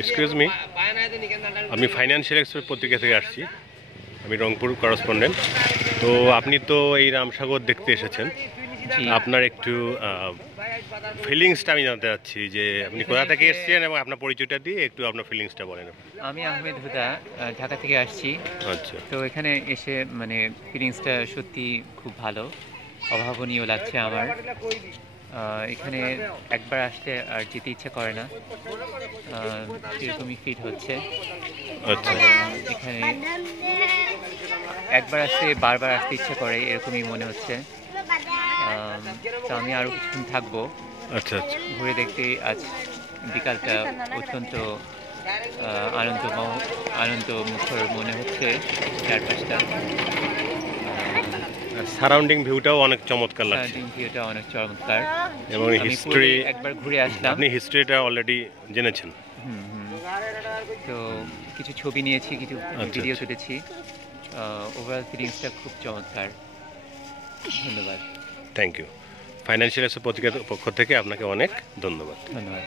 Excuse me, আমি financial express পত্রিকা থেকে আসছি। আমি রংপুর করেসপন্ডেন্ট। তো আপনি তো এই রামসাগর দেখতে এসেছেন, আপনার একটু ফিলিংসটা আমি জানতে চাচ্ছি যে আপনি কোথা থেকে এসেছেন এবং আপনার পরিচয়টা দিয়ে একটু আপনার ফিলিংসটা বলেন। আমি আহমেদ হুদা, ঢাকা থেকে আসছি। আচ্ছা, তো এখানে এসে মানে ফিলিংসটা সত্যি খুব ভালো, অভাবনীয় লাগছে আমার। এখানে একবার আসলে আর যেতে ইচ্ছা করে না, সেরকমই ফিল হচ্ছে। আচ্ছা, এখানে একবার আসলে বারবার আসতে ইচ্ছা করে এরকমই মনে হচ্ছে। তো আমি আরও কিছুক্ষণ থাকবো। আচ্ছা আচ্ছা, ঘুরে দেখতে আজ বিকালটা অত্যন্ত আনন্দমুখর মনে হচ্ছে চারপাশটা। সারাউন্ডিং ভিউটাও অনেক চমৎকার লাগছে। সারাউন্ডিং ভিউটা অনেক চমৎকার এবং হিস্ট্রি একবার ঘুরে আসলাম। আপনি হিস্ট্রিটা অলরেডি জেনেছেন। তো কিছু ছবি নিয়েছি, কিছু ভিডিও তুলেছি। ওভারঅল ফিলিংসটা খুব চমৎকার। ধন্যবাদ। Thank you. ফাইন্যান্সিয়াল এক্সপ্রেস পত্রিকার পক্ষ থেকে আপনাকে অনেক ধন্যবাদ। ধন্যবাদ।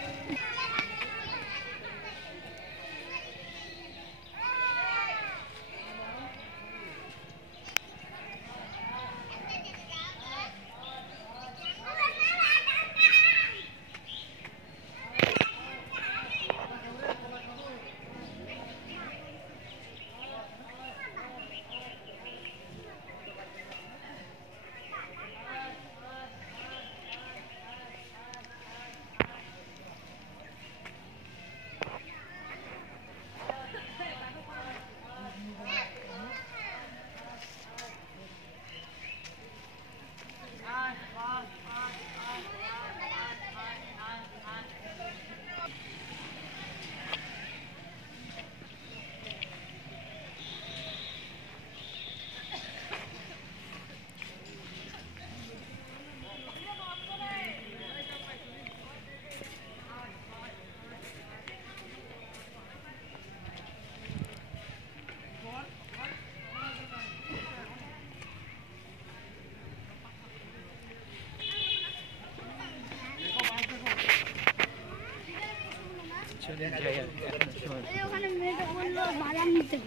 ওখানে মেয়েটা বললো বাদাম নিতে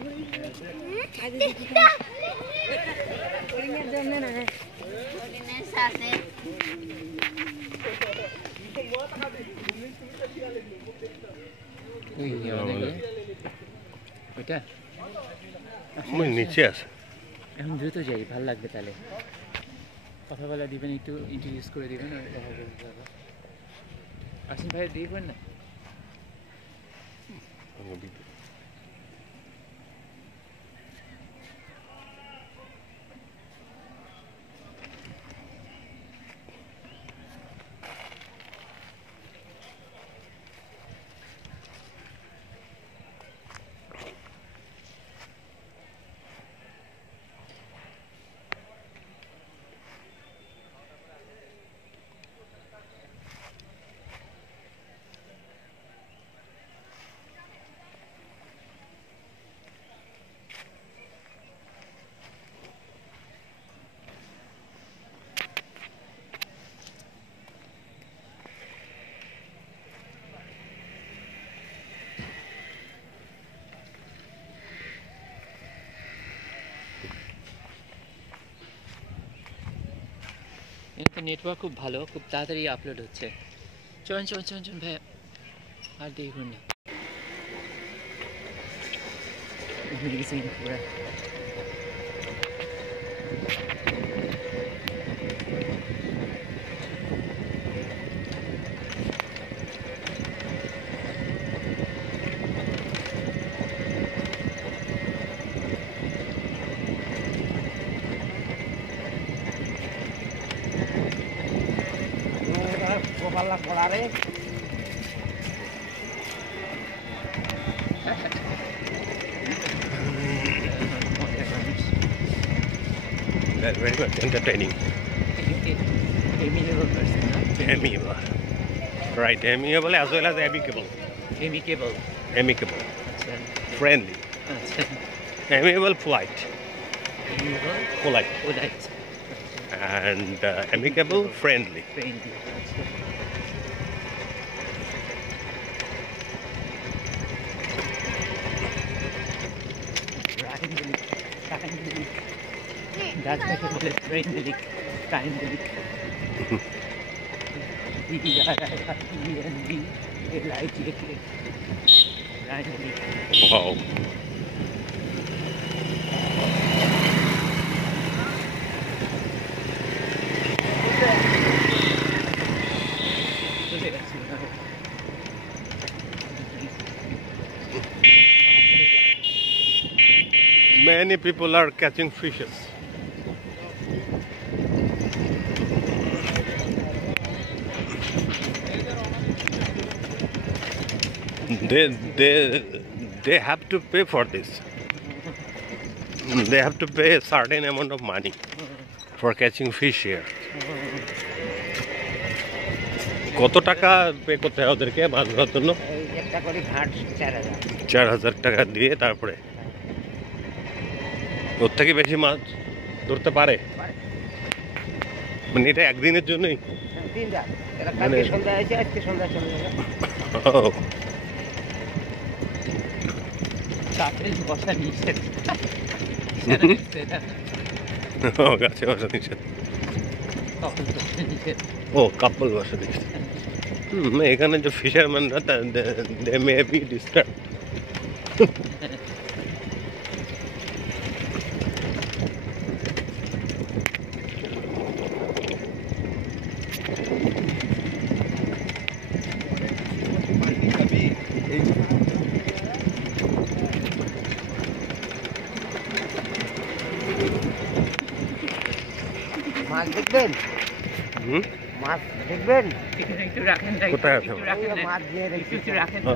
জন্য না সাথে ওইটা নিচে আছে। এখন দ্রুত যাই, ভালো লাগবে। তাহলে কথা বলা দিবেন, একটু ইন্ট্রোডিউস করে দিবেন। আসিফ ভাই দিবেন না? এটা নেটওয়ার্ক খুব ভালো, খুব তাড়াতাড়ি আপলোড হচ্ছে। চলুন চলুন চলুন চলুন ভাইয়া, আর দেরি করুন না। ভুলে গেছি পুরা। Very much entertaining. Amiable person, huh? Amiable. Right, amiable as well as amicable. amicable Amicable, আচ্ছা friendly, আচ্ছা amiable, polite, amiable polite, polite and amicable, friendly. friendly আচ্ছা kindly kindly ডাক্তারকে বলে friendly kindly friendly Wow. Many people are catching fishes. They have to pay for this. They have to pay a certain amount of money for catching fish here. কত টাকা pay করতে হয় ওদেরকে মাছ ধরার জন্য? একটা করে ঘাট 4000 4,000 টাকা দিয়ে তারপরে ওর থেকে বেশি মাছ ধরতে পারে? মানে এটা একদিনের জন্যই? 3 রাত এরা মানে- কালকে সন্ধ্যা আছে আজকে সন্ধ্যা চলে যাবে ও, কাপড়ে বসা নিষেধ ও, গাছে বসা নিষেধ। কখন বসা নিষেধ ও, কাপল বসা নিষেধ। এখানে যে ফিশারম্যানরা দে মে বি ডিস্টার্ব। মাছ দেখবেন হুম, মাছ দেখবেন একটু রাখেন কোথায় আছে? মাছ দিয়ে একটু রাখেন ও,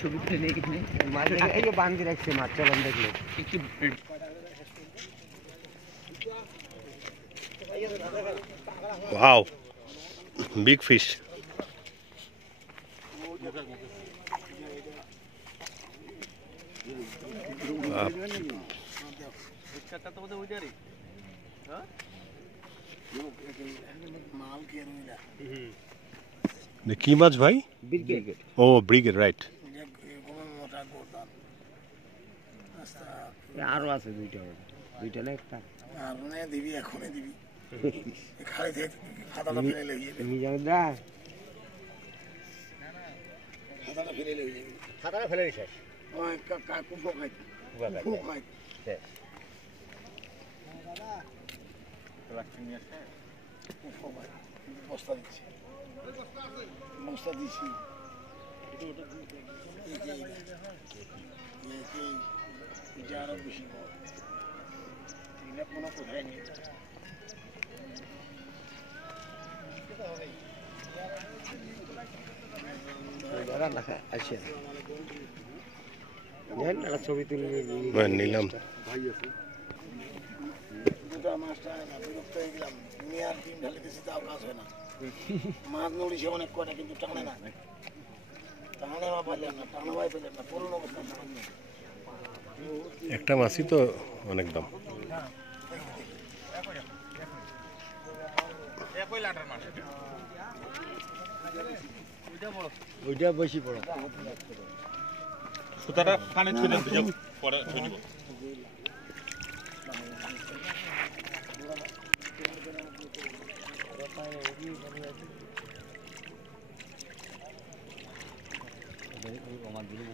ছবি তুলে নিয়ে এখানে মাছ এই যে বান্ধি রাখছে মাছ চলন দেখলে একটু wow, big fish. কি মাছ ভাই? ব্রিগেড ও, ব্রিগেড, রাইট। আরো আছে দুইটা না একটা দিবি এখনই দিবি খালি থেকে খাতাটা ফেলে লেগে যাবে তুমি যাও দা খাতাটা ফেলে লেগে যাবে খাতাটা ফেলে দিছে ওই কুফো খাই কুফো খাই কুফো খাই বস্তা দিচ্ছি বস্তা দিচ্ছি এটা আরো বেশি বড় এটা কোনো কোথায় নেই ছবি তুলে নিলাম। দুটা মাছটা বিরক্ত হয়ে গেলাম তুমি আর ডিম ঢালে দিয়েছি তাও কাজ হয় না মাছ নড়িছে অনেক কয়টা কিন্তু টানে না টানে বা পারলেন না টানা ভাই পেলেন না পুরনো অবস্থা একটা মাছই তো অনেক দাম। ওইটা বেশি বড় সুতাটা কানে ছুঁয়ে দিতে যাও পরে ছুঁয়ে দিব আমার দিলে